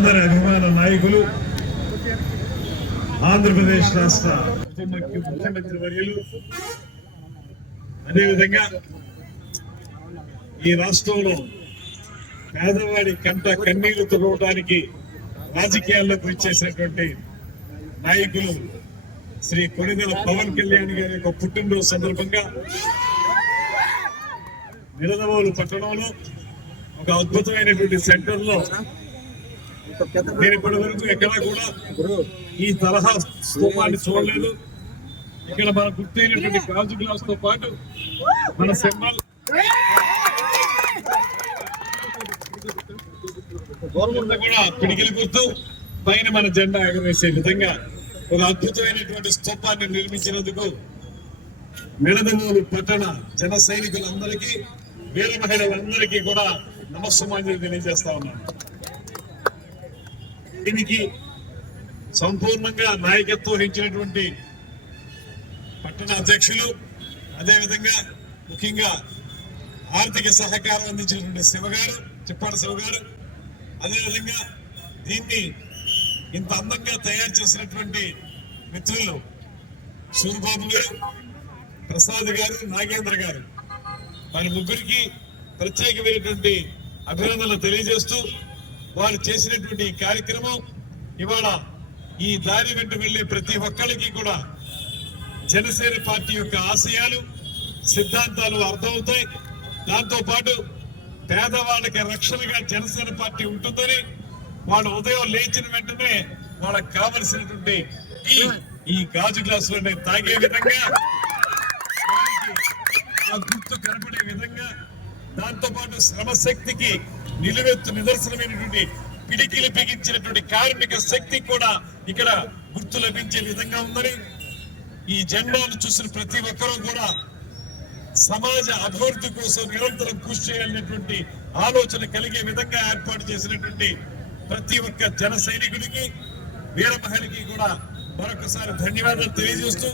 మనందరి అభిమాన నాయకులు ఆంధ్రప్రదేశ్ రాష్ట్ర ముఖ్యమంత్రి వర్యులు. అదేవిధంగా ఈ రాష్ట్రంలో పేదవాడి కంట కన్నీళ్ళు తుడవడానికి రాజకీయాల్లోకి వచ్చేసినటువంటి నాయకులు శ్రీ కొనిదెల పవన్ కళ్యాణ్ గారి యొక్క పుట్టినరోజు సందర్భంగా నిడదవోలు పట్టణంలో ఒక అద్భుతమైనటువంటి సెంటర్లో నేను ఇప్పటి వరకు ఎక్కడా కూడా ఈ తరహా స్తూపాన్ని చూడలేదు. ఇక్కడ మన గుర్తైనటువంటి గాజు గ్లాస్తో పాటు మన సింబల్ కూడా పిడికిలి గుర్తు పైన మన జెండా ఎగరవేసే విధంగా ఒక అద్భుతమైనటువంటి స్తూపాన్ని నిర్మించినందుకు నిడదవోలు పట్టణ జన సైనికులందరికీ వీర మహిళలందరికీ కూడా నమస్సుమాంజలి తెలియజేస్తా ఉన్నాను. దీనికి సంపూర్ణంగా నాయకత్వం వహించినటువంటి పట్టణ అధ్యక్షులు అదేవిధంగా ముఖ్యంగా ఆర్థిక సహకారం అందించినటువంటి శివగారు చెప్పాడు శివగారు. అదేవిధంగా దీన్ని ఇంత అందంగా తయారు చేసినటువంటి మిత్రులు సూరిబాబు గారు ప్రసాద్ గారు నాగేంద్ర గారు. వారి ముగ్గురికి ప్రత్యేకమైనటువంటి అభినందనలు తెలియజేస్తూ వాళ్ళు చేసినటువంటి ఈ కార్యక్రమం ఇవాళ ఈ దారి వెంట వెళ్ళే ప్రతి ఒక్కరికి కూడా జనసేన పార్టీ యొక్క ఆశయాలు సిద్ధాంతాలు అర్థమవుతాయి. దాంతో పాటు పేదవాళ్ళకి రక్షణగా జనసేన పార్టీ ఉంటుందని వాళ్ళు ఉదయం లేచిన వెంటనే వాళ్ళకి కావలసినటువంటి ఈ ఈ గాజు గ్లాసులోనే తాగే విధంగా ఆ గుర్తు కనపడే విధంగా దాంతో పాటు శ్రమ శక్తికి నిలువెత్తు నిదర్శనమైనటువంటి పిడికిలు బిగించినటువంటి కార్మిక శక్తి కూడా ఇక్కడ గుర్తు లభించే విధంగా ఉందని ఈ జెండాను చూసిన ప్రతి ఒక్కరూ కూడా సమాజ అభివృద్ధి కోసం నిరంతరం కృషి చేయాలనేటువంటి ఆలోచన కలిగే విధంగా ఏర్పాటు చేసినటువంటి ప్రతి ఒక్క జన సైనికుడికి వీరమహలికి కూడా మరొకసారి ధన్యవాదాలు తెలియజేస్తూ